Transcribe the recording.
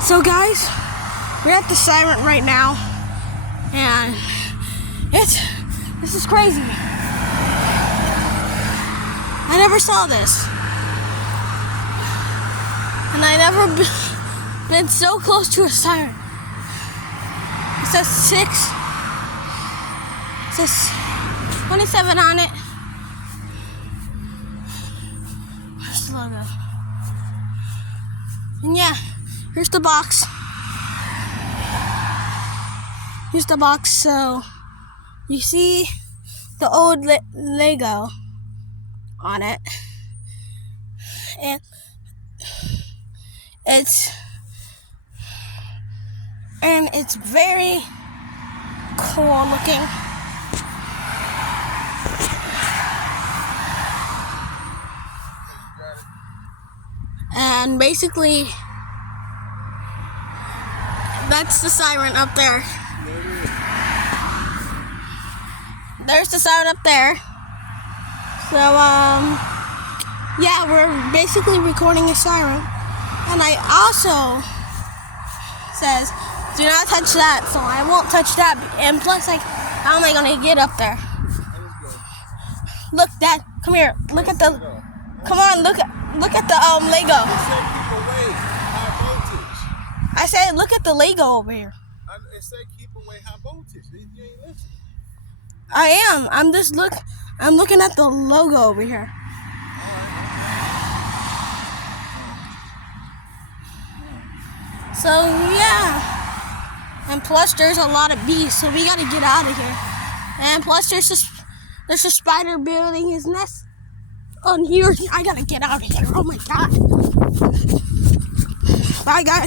So guys, we're at the siren right now, and this is crazy. I never saw this, and I never been so close to a siren. It says 6. It says 27 on it. Where's the logo? And yeah, here's the box. Here's the box. So you see the old Lego on it, and it's very cool looking. And basically, that's the siren up there. There's the siren up there. So, yeah, we're basically recording a siren. And I also says, do not touch that, so I won't touch that. And plus, like, how am I gonna get up there? Look, Dad, come here. Look at the, come on, look at the Lego. I said, look at the Lego over here. It said keep away high voltage. You ain't listening. I am. I'm looking at the logo over here. So yeah. And plus there's a lot of bees, so we gotta get out of here. And plus there's a spider building his nest on here. I gotta get out of here. Oh my god. Bye guys.